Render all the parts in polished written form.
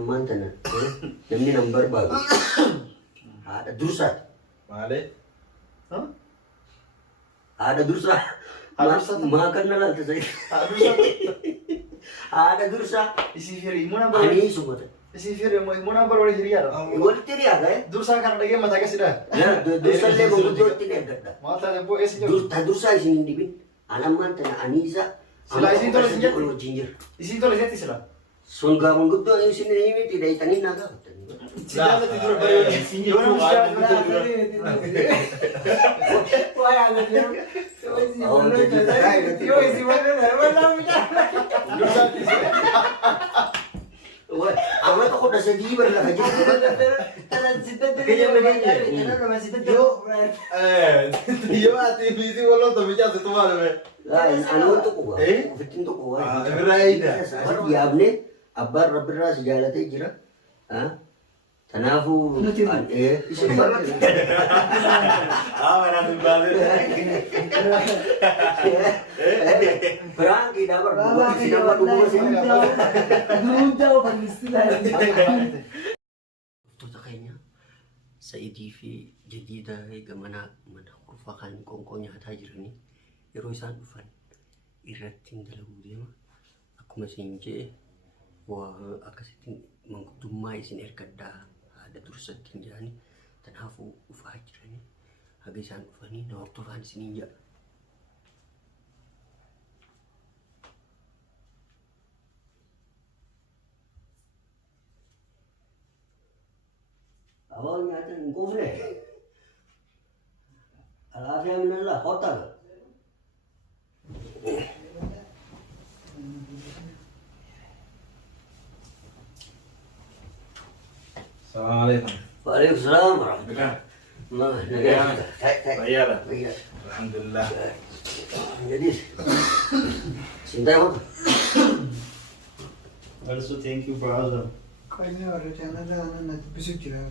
Mantana, namni nan barbaadu. Haadha dursaa. Malee? Haadha dursaa. Maa kan na laalta sa'i? Haadha dursaa. Isii firii immoo naan barbaade. Ani sumata. Isii firii immoo naan barbaade hiriyaadha. Walitti hiriyaadha. Dursaa kana dhagee mataa gasidha. Dursallee manguddootti ni argadha. Maal taate boo eessa jiru? Dursaa isin hin dhibin. Anaan mantana aniisa. Silaa isiin tola isin jetti? Wajjin jira. Isiin tola jetti silaa? Sun gaa manguddoo isin hin miti dhayitanii naa gaafatanii. Sijaallatti dura bareedu. Yoo namni Amma tokko dhasa diiba lafa yoo ati biisii waloota mijaasa tumaale Anu tokko ofittiin tokko waan yaabne abbaan rabbirraa si jaalatee jira. Kanaafuu isin Pranki dapat buat isi nama dulu sih. Tuh kayaknya Saidi fi jadida gamana mana kurfakan kongkonya tajir ini iroisan ufan iratin dalagu dia aku masih inje wah akasitin mangkudumai sin erkada ada turusan tinjani dan hafu ufajirani hagisan ufani na waktu fan sininja awalnya ada ngofre alafia minallah hotel Assalamualaikum. Waalaikumsalam warahmatullahi wabarakatuh. Bayar. Alhamdulillah. Jadi cinta apa? Also thank you brother. Kayaknya orang channel anak besok juga.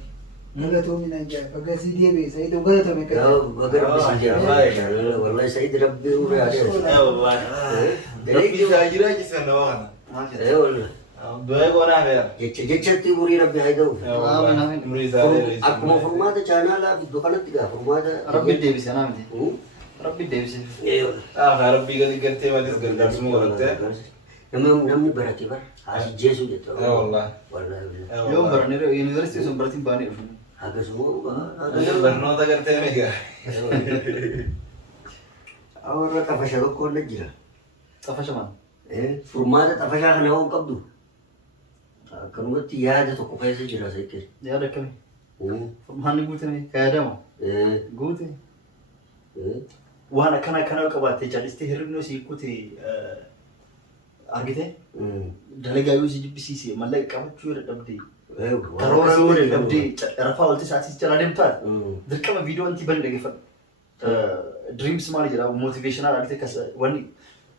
Mula tu mina aja. Bagasi dia bisa. Itu gak tahu mereka. Ya, bagar bisa jalan. Wallahi saya tidak biru ada. Ya Allah. Jadi kita aja sih doang. Ya Allah. Dua orang ya. Jecet tiburi Rabbi haidu. Amin amin. Aku mau formata channel lah, dukaan tiga formata. Rabbi Davis ya namanya. Rabbi Davis. Ya Allah. Rabbi kan dikerti madis gandar semua orang teh. Namni berarti bar. Asih Yesus gitu. Ya Allah. Wallahi. Yo berani university berarti bani. Agak semua. Ada bernota kerti mereka. Awalnya tafasya ko na jira. Tafasya man. Formata tafasya ka na ako kabdo. Kamu tiada tu kau pasti jelas itu. Ya ada kami. Mana gute nih? Kayak ada mau. Gute. Wah, kana kabate jadi istihar no si ikuti argite. Dalaga yusi bisi malai kamu curi dabdi. Karora curi dabdi. Rafa ulti saat si jalan dempat. Derkama video anti ban lagi fat. Dreams mali jera motivational argite kas wani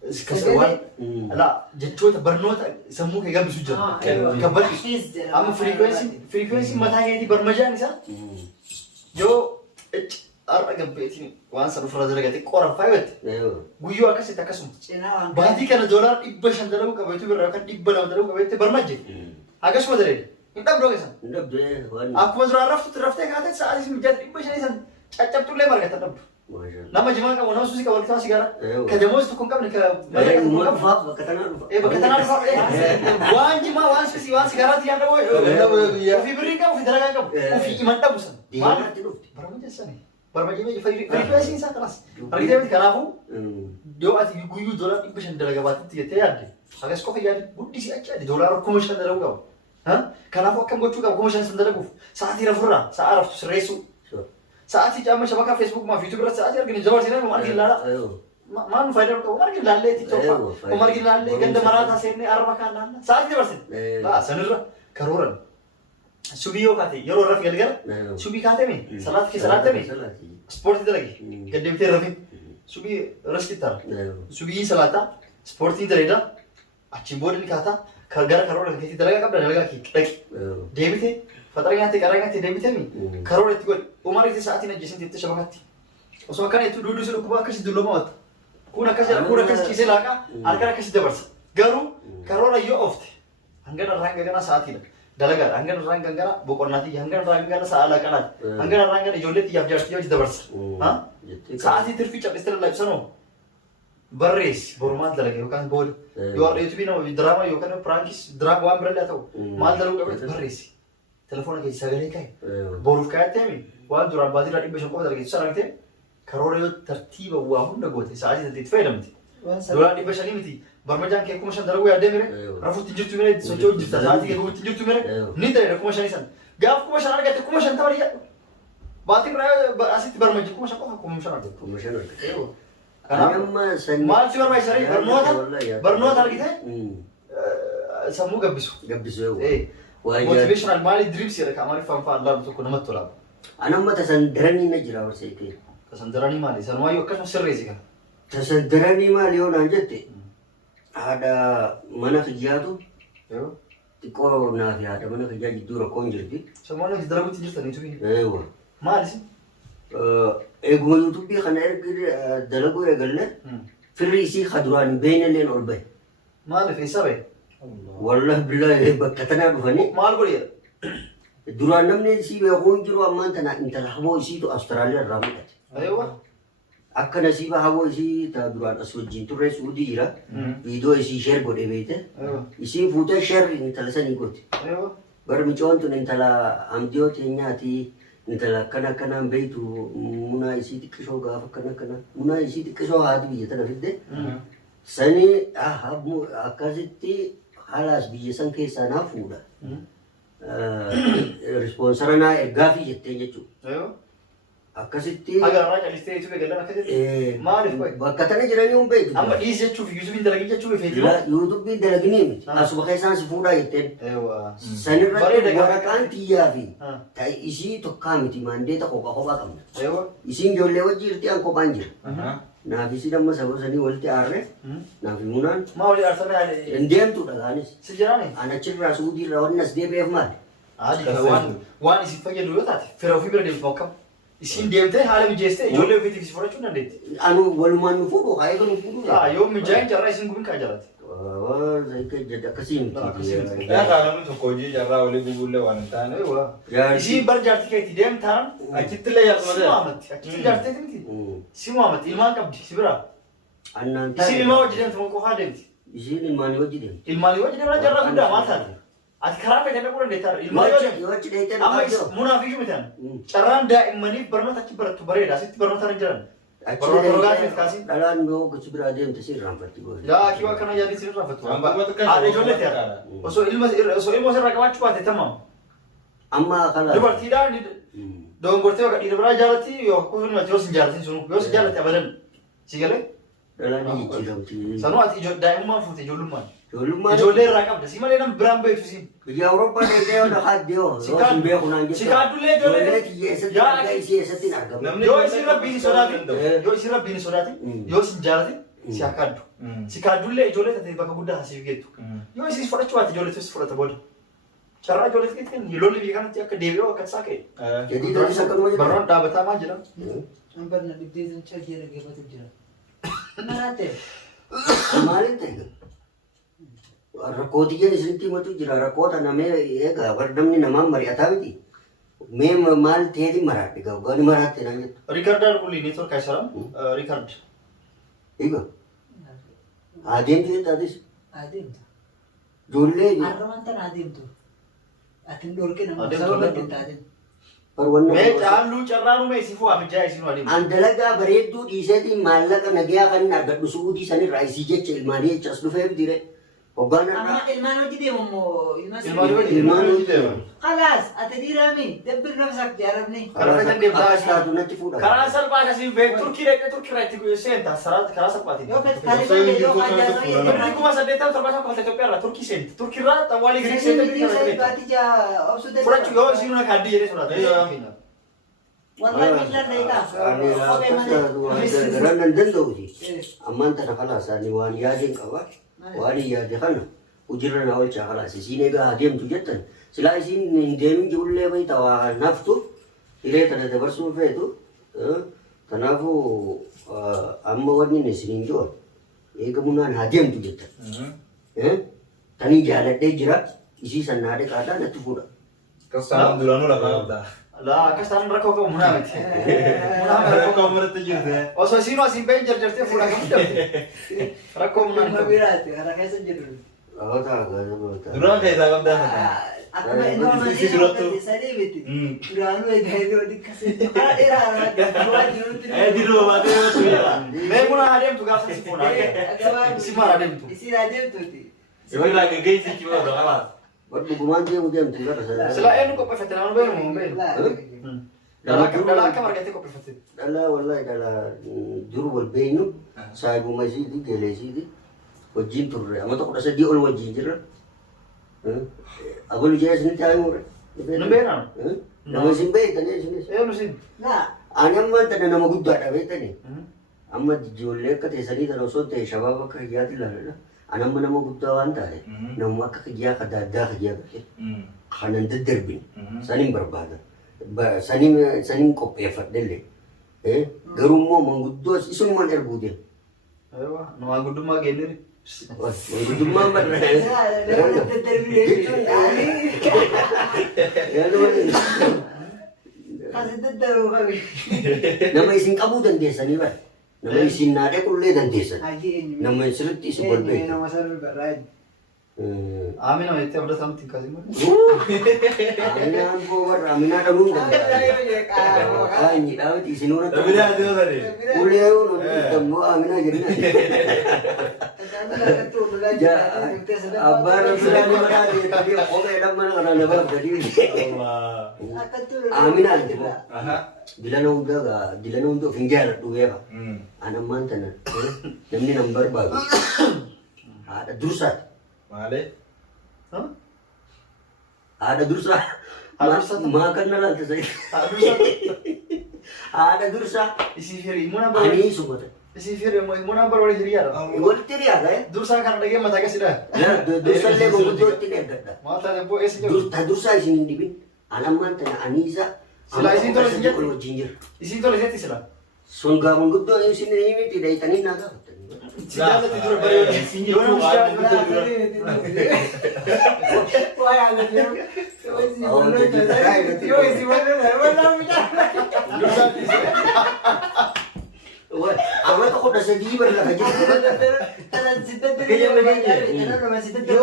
Kasawan, ala jechuudha barnoota sammuu kee gabbisuu jira. Kabbal'isu. Amma frequency mataa keetii barmajaan isaa yoo har'a gabbeetiin waan sana ofirraa dalagate qoraffaa yoo guyyoo akkasitti akkasuma. Baatii kana doolaar 500 dalaguu qabeetu birraa yookaan 200 dalaguu qabeetti barmajje. Akkasuma dareedha. Hin dhabdoo keessan. Akkuma duraan raftee kaatee sa'aatii 500 san caccabtuullee margata dhabdu. Nama jemaah kamu nama susi kawal kita sigara. Kajamus tu kongkap ni ka. Bakatana lupa. Wan jemaah wan susi wan sigara tiang kamu. Ufi beri kamu, ufi dalaga kamu. Ufi iman tahu san. Mana? Berapa jasa ni? Berapa jemaah? Frekuensi sah kelas. Hari dia kan aku. Dia ati guyu dolar impesan dalaga batu tiga tiada. Agak sekolah jadi budi sih aja di dolar komersial dalaga kamu. Hah? Karena aku akan buat juga komersial sendiri kamu. Saat tidak furra, saat harus resu. Saat si jaman siapa Facebook ma YouTube berat saat ni jawab sini mau margin lala. Mana faedah kau margin lalle ti coba. Kau margin lalle ganda marata sini arah makanan. Saat ni bersin. Lah sanur karoran. Subiyo kate. Yoro raf galgal. Subi kate mi. Salat ki salat mi. Sport itu lagi. Gede betul rafi. Subi ras kita. Subi salata. Sport itu ada. Acimbor ni kata. Gara karoran kita dalaga kabda dalaga ki. Debite. Fatarnya karangnya tidak bisa mi. Karena itu umar itu saat ini jadi itu siapa hati. Osman kan itu dulu sudah kuba kasih dulu mawat. Kuna kasih kisah laka. Alkara kasih dapat. Garu karena yo oft. Angga orang gak kena saat ini. dalagaa hanga irraan kan gara boqonnaatii hanga irraan gara sa'a laqanaati hanga irraan gara ijoollee xiyyaaf jaartii hojii dabarsa sa'aatii tirfii cabsistee lallaabsanoo barreessi borumaal dalaga yookaan booda yoo yuutuubii nama diraamaa yookaan piraankiis diraamaa waan birallee haa ta'u maal dalaguu qabeetti barreessi telefoona keessa sagalee ka'e boruuf ka'attee waan duraan baatii irraa 500 qofa dalageessu sarartee karoora yoo tartiiba waa hunda goote sa'aatii itti fayyadamte duraan 500 miti barmajaan kee 500 dalaguu yaaddee mire rafuutti jirtu mire socho'uu jirta sa'aatii kee guutti jirtu mire ni ta'e 500 san gaaf 500 argatte 500 ta'uu dhiyaa baatii biraa asitti barmajii 500 qofa 500 argatte. Maal si barbaachisanii barnoota argite sammuu gabbisu. Motivational maali dreams jedha kaamarii fanfaa allaa tokko namatti tolaaba. Anamma tasandaranii na jira barseetee. Tasandaranii maali? Sanumaayyuu akkasuma sirreessi kana. Tasandaranii maali yoo naan jette haadha mana kiyyaatu xiqqoo naa fi haadha mana kiyyaa jidduu rakkoon jirti. Sammuu akka dalaguutti jirtaniitu. Maali? Eeguma yuutuubii kana erga dalaguu eegalle firri isii kaduraan beeynalleen ol bahe. Maaliif eessa bahe? Wallahi billahi bakka tanaa dhufanii. Maal godheera? Duraan namni isii beekuu hin jiru ammaan tana intala haboo isiitu Awustiraaliyaa irraa mudate. Ayyoo. Akka nasiiba haboo isii ta duraan as wajjin turre Suudii jira. Viidiyoo isii sheer godhe beekte. Isii fuutee sheer intala sanii goote. Bara micoon tun intala amdiyoo teenyaati. Intala akkanaan beektu munaa isii xiqqishoo gaafa akkana munaa isii xiqqishoo haati biyya tana fidde sanii akkasitti haalaas biyya san keessaa naa fuudha. Rispoonsara naa ergaafii jettee jechuudha. Akkasitti agarraa calistee YouTube eegallan akka jettee maaliif qoy bakka tana jiranii hin beektu. Amma dhiis jechuuf YouTubein dalagii jechuuf feetii moo YouTubein dalaginii miti asuma keessaan si fuudhaa jetteen. Sanirratti waraqaan xiyyaa fi isii tokkaa miti maandeeta kophaa qabna. Isiin ijoollee wajji jirti an kophaan jira. Naaf isii damma sababa sanii walitti aarre naaf munaan maa walii aarsarra hin deemtu dhagaanis. Si jiraane Ana achirraa Suudii irraa wanni as deebi'eef maali? Waan isin fayyadu yoo taate fira ofii bira deemtu akkam. Isin deemtee haala mijeessitee ijoollee ofiitiif si fudhachuu dandeetti. Anu walumaan nu fuudhu haa eegalu fuudhu. Yoo mijaa'in carraa isin gubin kaa jiraate. Akkasii miti. Yaa namni tokko hojii carraa walii gubullee waan hin taane. Isin bar jaartii kee itti deemtaan Achittillee si waamatti. Achitti jaartee miti. Si waamatti ilmaan qabdi si biraa. Isin ilmaan wajji deemtu moo qofaa deemti? Isin ilmaanii wajji deemti. Ilmaanii wajji deemaa jarraa guddaa maal taate? Ati karaa fedhee dhaquu dandeettaa ilmaa yoo achi dheeytee amma munaaf iyyuu mitan carraan daa'immaniif barnoota achi barattu bareeda asitti barnoota hin jiran barnoota rogaatiif kaasii dhalaan yoo gochi biraa deemte si irraanfatti gooti. yaa kiwa kana yaadni si irraanfattu haadha ijoollee ta'e osoo ilma sirraa qabaachuu baate tamam amma kala dubartiidhaan dongortee akka dhiira biraa jaalatti yoo kufuun yoo sin jaalatin sun yoo sin jaalatte abadan si galee dhalaan ni jijjiiramti. sanuu ati daa'imummaan fuute ijoollummaan. Ijoolummaan ijoollee irraa qabda si malee nama biraan beektu si. Biyya Awurooppaa deemtee yoo dhahaadde yoo sin beeku naan jecha. Si kaadullee ijoollee eessatti argaa isii eessatti hin argamu. Yoo isin rabbiin hin sodaatin yoo isin jaalatin si hakkaaddu. Si kaadullee ijoollee taatee bakka guddaa hasiif geettu. Yoo isin fudhachuu baate ijoollee tuusi fudhata booda. Carraa ijoollee keetti kan lolli biyya kanatti akka deebi'oo akka isaa ka'e. Jedhii ta'is akkanuma jedhama. Barnoon dhaabataa maal jedhama? Ambarna dhibdee zancha jira geeffatu jira. Maraate. Maaliin ta'e? Rakkootiyyeen isinitti himatu jira. Rakkoota namee eegaa namni namaan mari'ataa miti. Mee maal ta'eeti maraadhe gahu ni maraatte naan jettu. Riikardaan bulli neetwork ayisaraam riikard. Egaa adeemtu jettaatis. Adeemtu. Ijoollee. Arramaan tan adeemtu. Atin dhorke nama sababa adda taateen. Mee caalluu carraanuu mee isiif waa mijaa isin waliin. An dalagaa bareedduu dhiiseetiin maallaqa nagayaa kan hin argadhu su'uutii sanirraa isii jecha ilmaanii jecha as dhufee bitire. Hoggaan Amma ilmaan hojii deemu moo ilmaan hojii deemu. Khalaas ati dhiirami dabbir nafsak jaarabni. Karaa salphaa akkasiin beek turkii dhaqee turkiirraa itti seenta karaa salphaatiin. Yoo fedhe taalibaan yoo ajaa'iba Birrii kuma 870 kwalta Itoophiyaarraa turkii seenti. Turkiirraa xawwaalii Giriik seenta birrii kana seenti. Fudhachuu yoo isiin una kaaddii jedhee sodaate. Wallahi miidhaan dheedaa. Kophee malee. Garaan nan danda'uti. Ammaan tana kalaasaanii waan yaadeen qaba. Waan yaade kana hojirra na oolchaa kalaas isiin egaa adeemtu jettan silaa isiin hin deemin jirullee bayta waa naftu hiree kana dabarsuu feetu kanaafuu amma wanni isiniin jiru eegamunaan adeemtu jettan tanii jaaladhee jira Isi sana ada kada na tufuda. Kasama duranu la qabda. La akastaan rakkoo qabu munaa miti. Rakkoo kameratti jirte. Osoo isiin asiin ba'een jarjartee fuudhaa kan fudhatte. Rakkoo munaa Nama miti. biraati, harka keessa jiru. Oh tak ada betul. Duraan keessaa qabdaa sana. Akkuma inni Isi durattu. sadii miti. Duraanuu eegalee waliin kasee karaa dheeraa waan jirutti. Diruu baatee yoo tuya. Mee munaa adeemtu gaafa si fuudhaa. Isi maal adeemtu? Isiin adeemtuuti. Ibarraa gaggeessi chibaa dhaqabaas. Waktu gumaan dia udah tidak ada. Sila eenyu qopheeffate nama beeru moo beeru? Dhalaa akka margatee qopheeffate. Dala wallahi dala duru wal beenu sahibu masjid di gelesi wajin turre amma to kuda sadi ol wajin jira. Agul jes ni tayo. Nu beeran? Nama simbe tanya sini. Eenyu siin? Naa. Anyam man tana nama gudda da betani. Amma jolle ka te sadi tano so te shababa ka yati la. Anam nama gudda wan tahe. Nama ka kiya ka dada kiya. Khanan derbin. Sanim berbada. Sanim qopheeffadhe illee garummoo manguddoos isummaan erguute. Nama guddummaa geenniri. Manguddummaan nama isin qabuu dandeessanii bara. Nama isin naadhee qullee dandeessan. Nama sirriitti isin bolbee. Nama sarara barraa'e. Amina jettee abda isaanitti hin kaasin malee. Aminaan koo warra aminaa dhabuu hin danda'an. Kaanyi dhaabati isin oona ta'u. Aminaa adii oolani. Ulee oolu dammoo aminaa jenna. Abbaan Abdullahi mataa deettanii kophee dhamma kana nama abdanii. Aminaa jechuudha. Dilana hunda of hin jaalladhu beeka. Anammaan tana namni nan barbaadu. Haadha dursaati. Maale? Ada dursa. Makan na lang kasi. Ada dursa. Isi firi muna bar. Ani sumata. Isi firi muna bar wali hiriya. Wali tiri ada eh. Dursa kan lagi mata kasi dah. Ya, dursa le mo gudot tiri agad. Mata le bo esi jo. Dursa isin dibin. Alaman tana Anisa. Sila isin to sinjat ko ginger. Isi to lesi sila. Sunga mo gudot yung sinini tidak itanin naga. Sila na tidur bayo. Sinjat ko Why are you? Oh, jadi tayo. Yo, isi mana? Mana punya? Wah, awal tu kau dah sedih berlah kerja. Tanah sitat tu. Kaya begini. Tanah rumah sitat tu.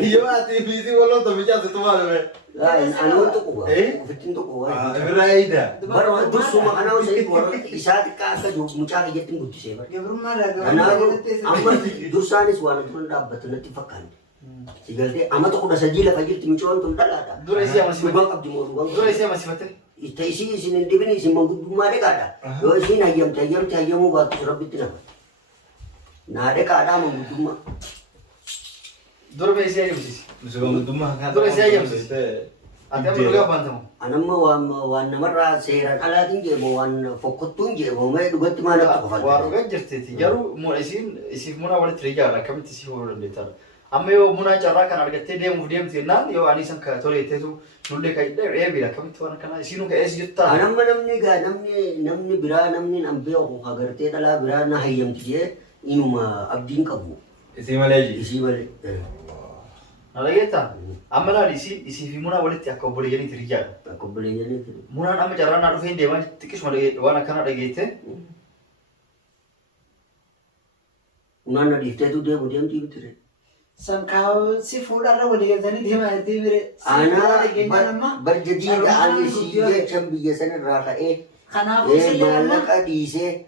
Yo ati bisi wala to bicara tu malu. Anu tu kau, fitin tu kau. Ibarraa ida. Baru dus semua kana usai kau. Isat ka jo mucak kerja tinggal di sana. Ya rumah lah. Anak amma dursani suara tu ndak betul nanti fakan. Sigalte ama tu kau dah sajila kerja timucuan tu ndak ada. Dura isi masih Bang abdi mau bang. Dura isi masih betul. Ita isi sini di sini isi manggut rumah ada kada. Yo isi ayam mu buat surabit na. Na ada kada manggut rumah. Dura be isi aja mesti. Musuh dumah kan. Dura isi aja mesti. Ada berapa bantam? Anam wan namara seran ala tinggi wan fokut tunggi mau mai dugat mana tak kafal. Waru kan jerti. Jaru mau isi muna wali triga lah kami tisi horan letar. Amma yo muna cara kan argatte dem tinan yo ani sang ka tole tetu nulle kai der e bila kami tuan kana sinu ka es jutta. Anam namni bira namni ambe ko kagarte tala bira na hayam tiye inuma abdin kabu. Isi maleji. Isi bale. Nalageta. Amma la isi fi muna wali tiak ko boli yani triga. Aku belinya ni. Muna amma cara na rufen dewan tikis male wana kana dagete. Unana di tu dia kemudian di betul. Sangkau si fuda ra wali gazani dia mati mere. Ana berjadi alisi dia cam biasanya raka Kana malaka dise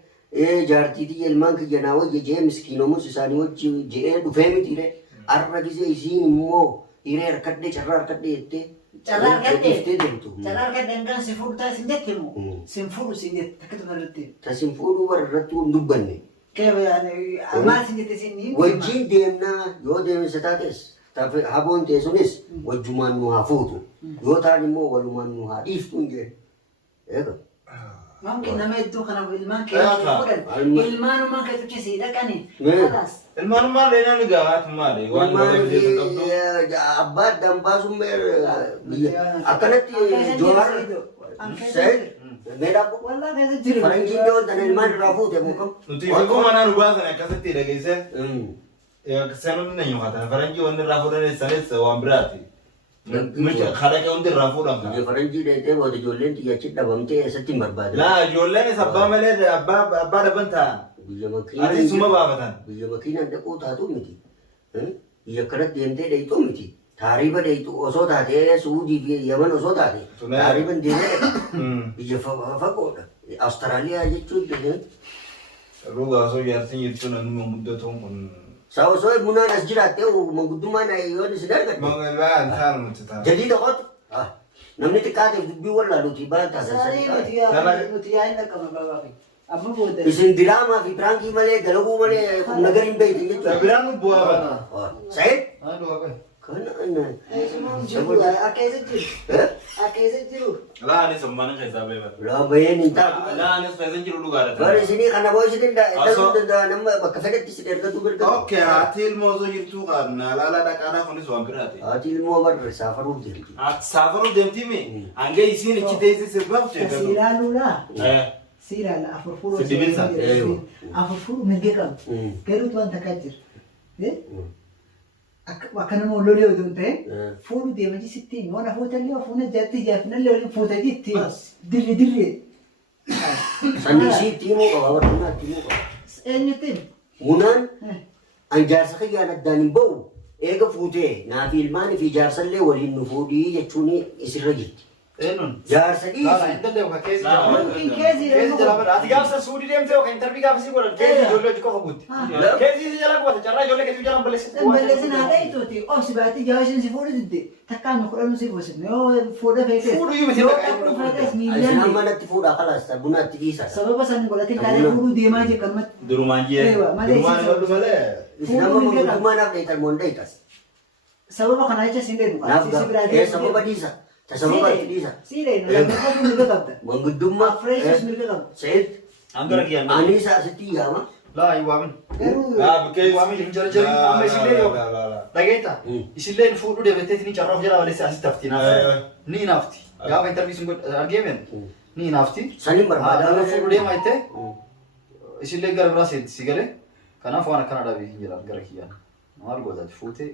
jarti di elman ke janawa je miskino mu susani wo je du femi tire arra gise isin mo ire arkadde charra arkadde ette Charra arkadde dentu Charra arkadde kan si fuda sinjet mu. Simfuru sinjet takut berarti. tasim fudu warratu ndubbanne Kaya yani amal sinjet sini. wajin demna yo dem setates tapi habon tesunis wajuman mu hafutu yo tani mo waluman mu hadif tunje ego Mungkin nama itu karena ilman kayak ilman rumah kayak itu sih, kan nih. Alas. Ilman male na liga at male. Wan Ilman mo di kabdo. abad dan basumber akanet juara saya mera bu Wallah kayak itu. Farangi do dan ilman rafu de mukam Nuti ko mana rubasa na kasati da gaise. Senuun ni nyuhatan faranji wanni rafuudhaan sanis waan biraati. Khalaqa hundi rafuudhaan kan. Biyya faranjii dheedhee booda ijoolleen xiyyachi dhabamtee eessatti hin barbaade. Laa ijoolleen isa abbaa malee abbaa dhaban ta'an. Biyya Ati suma baafatan. Biyya makiinaan dhaquu taatu miti. Biyya kanatti deemtee dheeyxuu miti. Taariba dheeyxuu osoo taatee Suudii fi Yaman osoo taate. Taariban deemee dhaqa. Biyya fagoodha. Awustiraaliyaa jechuun biyya. Rugaa osoo jaartin jechuun anuma muddatuun kun. Sao soy munaan as jiraattee manguddummaan yoon isin argadhe. Mangalaa kaan nuti ta'a. Jadii dhaqotu. Namni xiqqaateef dubbii wallaaluuti baay'ee taasisan. Nuti yaa'in dhaqqaba babaaqe. Amma booda. Isin diraamaa fi piraankii malee dalaguu malee nagar hin beektin jechuudha. Biraan bu'aa bana. Sa'id. Haa du'a bahe. Akkeessa jiru. Laanis ummaan keessaa beekan. Laa baheen hin taatu. Laanis keessan jiru dhugaadha. Bari isinii kana boo isin danda'a nama bakka fedhetti isin ergatu birgatu. Okay, haati ilmoo osoo jirtuu qaadna laala dhaqaadhaa kunis waan biraati. Haati ilmoo barre saafaruuf deemti. Saafaruuf deemti mi? Hanga isiin ichi teessi sirbaaf Si ilaaluudha. Si ilaala afur fuudhu. Si dibinsa. Afur fuudhu mirga qabu. Garuutu waan takkaa jira. Akka nama lolee otoo hin ta'in fuudhu deemanii sittiin waan afuutallee fuuna jaatti jaafinallee waliin fuutanii ittiin dirree. Sanniisii itti himuu qaba warra munaa itti himuu qaba. Eenyutti? Munaan an jaarsa kiyyaan addaan hin ba'u eega fuutee naa fi ilmaanii fi jaarsallee waliin nu fuudhii jechuun isirra jirti. Eenyuun? Jaarsa Laa dhiisi. hin danda'u ka keessa Laa, jira. Keessa Keessa jira bara. Ati gaafsa Suudii deemtee yookaan intarbii gaafasii godhan keessa ijoollee hojii qofa guutti. Keessi si jala qubata carraa ijoollee keessi jala balleessi. Balleessin haadha itooti. Obsi baatti jawaashin si fuudhu didde. Takkaan nu kudhan si fuusin. Yoo fuudha feetes. Fuudhu iyyuu miti Yoo dhagaa qabu fuudha. feetes Isin miilaan. amma natti fuudhaa kalaas buna itti dhiisa. Sababa san godhatin kaanee fuudhuu deemaa jee kalmatti. Durumaan jee. Durumaan ballu malee. Isin amma manguddummaa naaf dheetan moon dheetas. Sababa kanaa jecha siin deemu. Naaf ga'a. Sababa dhiisa. Sababa itti dhiisa. Sii deemu. Lammifatu mirga qabda. Manguddummaa. Afreeshis mirga qabda. Sa'id. Hangara kiyyaan. Ani isa asitti yaama. Laa hin waamin. Garuu Waamin hin jarjarin amma isillee yoo dhageetta. Isilleen fuudhuu deebittee ni carraa of jala balleessi asitti hafti naaf. Ni naafti. Gaafa intarbii sun argeemen ni naafti. Saniin barbaada. Haadha fuudhuu deemaa jettee isillee gara biraa seetti si galee. Kanaaf waan akkana dhaabee hin jira gara kiyyaan. Maal gootaati fuutee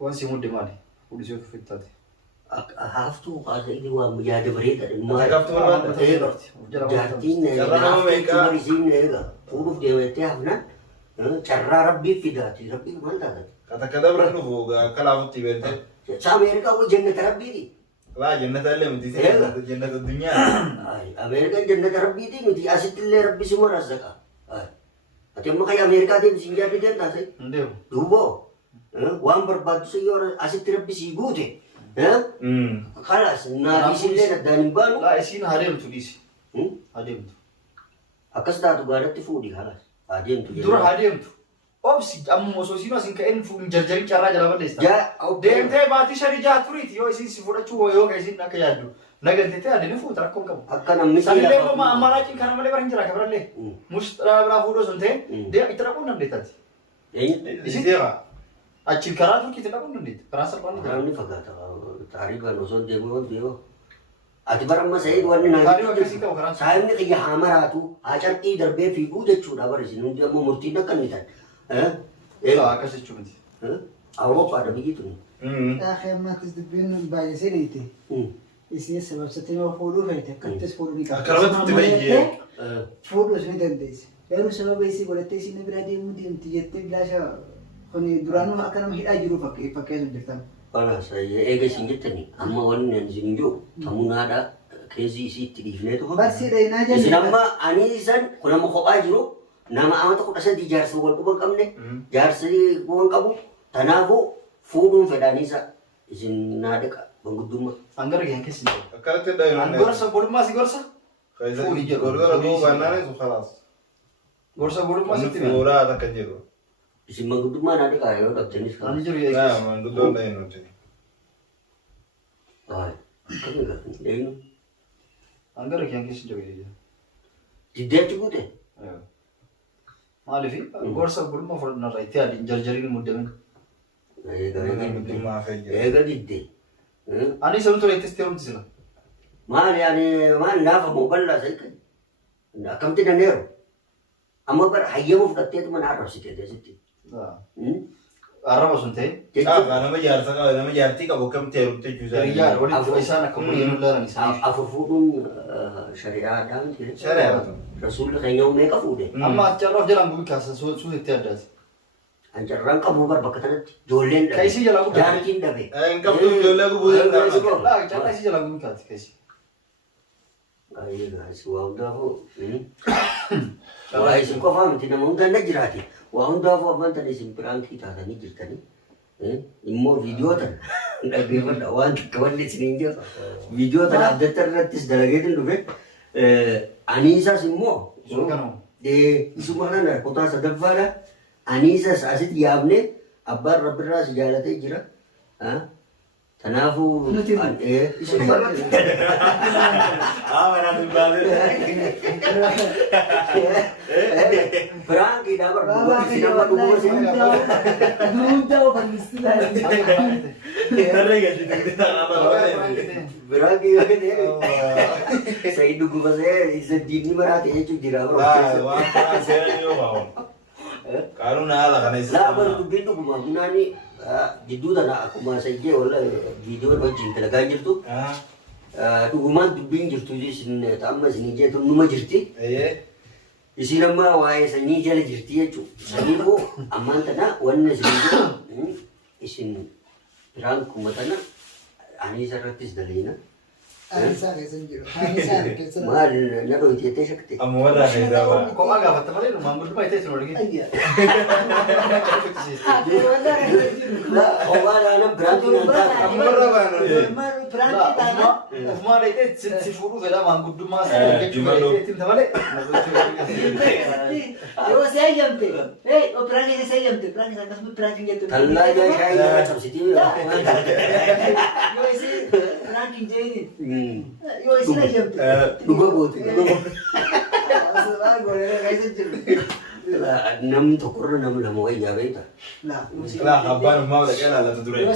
waan si mudde maali? Fuudhisee of fittaati. Haftuu kaasa inni waan yaada bareedaadha. Haftuu barbaadda. Jaartiin isiin eega fuudhuuf deemattee hafnaan carraa rabbiif fidaati. Rabbiin maal taatati? Kata kada bira dhufu kalaafutti beelte. Ameerikaa kun jannata rabbiiti. Laa jannata illee miti jannata addunyaa. Ameerikaan jannata rabbiiti miti asitti illee rabbi si marasaqa. Ati amma kan Ameerikaa deemsi jaarri deemtaase. Ndeemu. Duuboo waan barbaaddu si yoo asitti rabbi si guute. Kalas naafisillee addaan hin baanu. Laa isiin haa deemtu dhiisi. Haa deemtu. Akkas taatu gaadatti fuudhi kalas. Haa deemtu. Dura haa deemtu. Obsi amma osoo isiin asin ka'een jarjarin carraa jala balleessa. Deemtee baatii shanii jaha turiiti yoo isiin si fudhachuu yoo ka isiin akka yaaddu. Nagantee adeemee fuuta rakkoon qabu. Akka namni Sanillee goma ammaraatiin kana malee bara hin jira kabarallee. Mushtaraa biraa fuudhoo sun ta'e itti dhaquun dandeettaati. Isiira. Achiin karaa turkiitti dhaquun dandeetta. Karaa salphaan ni Karaa ni fagaata. Taarifaan osoo hin deemu yoo deemu. Ati baramma sa'id wanni Taarif akkasii qabu karaan. saayimni xiyya haa maraatu haa carqii darbee fiiguu jechuudha bara isin hundi ammoo murtiin akka inni ta'e. Akkas jechuu miti. Awurooppaadha biyyi tuni. Akhi ammaattis dubbiin baay'isee dhiite. Isin sababsatee yoo fuudhuu feete akkattis fuudhuu ni qabda. Akkanumatti bayyee. Fuudhuus ni dandeessi. Garuu sababa isii godhattee isin bira deemuu deemti jettee bilaasha kun duraanuu akka nama hidhaa jiru fakkeessuuf jirtan. Kanas eega isin jettani amma wanni ani isin jiru tamunaadha keessi isii itti dhiifneetu. Barsiidha hinaa jennu. Isin amma ani isan kun amma kophaa jiru nama amata 13 jaarsa wal quban qabne jaarsi quban qabu tanaafuu fuudhuun fedhaaniisa isin naadhaqa manguddummaa. Angara gehen keessi jiru. Akkanatti dhayoon. Gorsa bolummaa si gorsa. Fuudhi jedhu. Gorgora dhuu baannaan isu khalaas. Gorsa bolummaa sitti Wanti fuudhaa takka jedhu. Isin manguddummaa naadhaqa yoo dhabdanis kan. Ani jiru Naa eegas. manguddoon dhayin nuti. Akkami gaafni dheeynu. Angara gehen keessi jiru. Diddeetti guute. Maaliif gorsa bolummaa fudhannarra itti adiin jarjariin muddamin. Manguddommaa fayyadu. Eega diddee. Ani isa ture itti steerumti sila. Maal naafa moo bal'aa isa hiikan. Akkamitti dandeeru. Amma bara hayyama fudhatteetu mana arrabsitee teessitti. arraba sun ta'e. Nama jaarsa qaba nama jaartii qabu akkam ta'e ruttee juusaa. Hiriyaa walitti dhufa isaan akka mul'inuu laalan isaanii. Afur fuudhuun shari'aadhaan jedhe. Shari'aa. Rasuulli keenya meeqa fuudhe? Amma acharraaf jalaan bu'ii kaasan suuta itti addaati. Ancarraan qabu bar bakka kanatti ijoolleen dhabe. Kaisii jalaa gubuu. Jaartiin dhabe. Hin qabdu ijoollee gubuu danda'ama. Carraa isii jalaa gubuu kaati kaisii. Baay'ee gaasi waa hundaafuu. Waa isin qofaa miti nama hundaan jiraate. Waa hundaafuu abbaan tan isin biraankii taatanii jirtanii. Immoo viidiyoo tan dhaggeeffadha waan takka wanni isiniin jiru. Viidiyoo tan abdata irrattis dalageetiin dhufe. Aniisas immoo. Isuma kana kutaa sadaffaadha. Aniisas asitti yaabne abbaan rabbirraa si jaalatee jira. Kanaafuu isuma Prankiidha barbaadu si nama dhuguma si Pranki saya dhuguma saya isa diinni maraate jechuun jira. Kalau nak lah kan Lah baru dubbiin dhuguma gunaani jidduu tana akkuma sayyee wala viidiyoo wajjin dalagaa jirtu. Dhugumaan dubbiin jirtu isin amma isin jeetu numa jirti. Isin amma waa'ee sanyii jala jirti jechuudha. Sanyii ammaan tana wanna isin jiru isin biraan kuma tana ani isarrattis daleena. Anisaa keessan jiru. Anisaa keessan. Maal na dhoyti jettee shakte. Amma warra keessaa ba'a. Komaa gaafatta malee numaan gudduma itee sun argite. Komaa dhaanam biraantii naan taata. Amma warra baana. Ofumaa dhayitee si fuudhuu fedha maan guddummaa jechuu dhayitee malee. Yoo si hayyamte. Piraankiin si hayyamte. Piraankiin akkasuma piraankiin jettu. Tallaa ijaa shaayii nama cabsitii. Yoo isi piraankiin jeeni. Yoo isi hayyamte. Dhuga goote. Nam tokkorra nam lama wayyaa beekta. Lah abbaan ummaa dhaqee laallatu ture. Yoo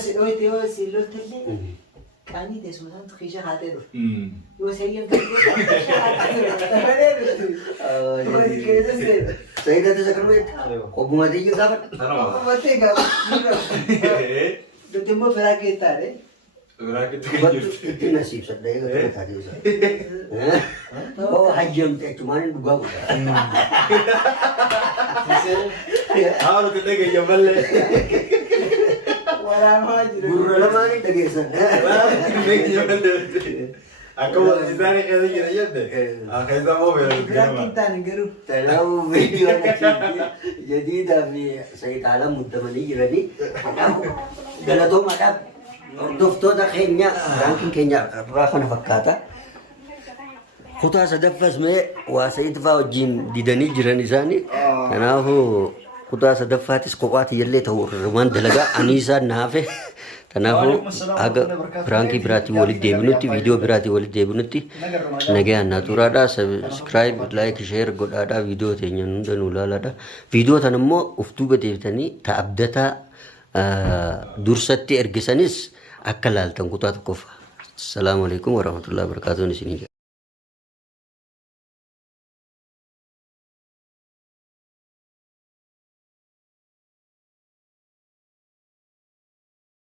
si loltelle qaanii teessuma isaatu keeshaa haatee dhufe. Yoo si hayyamte keeshaa haatee dhufe. Sayidatu sakar beekta. Qobbumatee iyyuu gaafadha. Qobbumatee gaafadha. Nuti immoo biraa keettaadhe. Itti nasiibsadha eega taatee isaa. Oo hayyamte achumaan dhugaa godha. Haa nuti dhageenya malee. Waraamaa jiru. Gurra lamaanii dhageessan. Akka wal isaanii keessa jira jette. Keessa moo beela Biraa keettaan garuu. Kanaafuu viidiyoon achitti jadiidaa fi sayitaala muddamanii jiranii. Galatoomaadhaaf hordoftoota keenya raankiin keenya irraa kana fakkaata. Kutaa sadaffas mee waa sayitifaa wajjin didanii jiran isaanii. Kanaafuu kutaa sadaffaattis kophaati illee ta'u irrumaan dalagaa aniisaan naafe. Kanaafuu aga piraankii biraatiin walitti deebinutti viidiyoo biraatiin walitti deebinutti nagayaan naaturaadhaa sabiskiraayib laayik sheer godhaadhaa viidiyoo teenya hunda nu ilaalaadha. Viidiyoo tan immoo uf duuba deebitanii ta'abdataa dursatti ergisanis akka laaltan kutaa tokkoffaa. Assalaamu alaikum warahmatullahi wabarakatuh.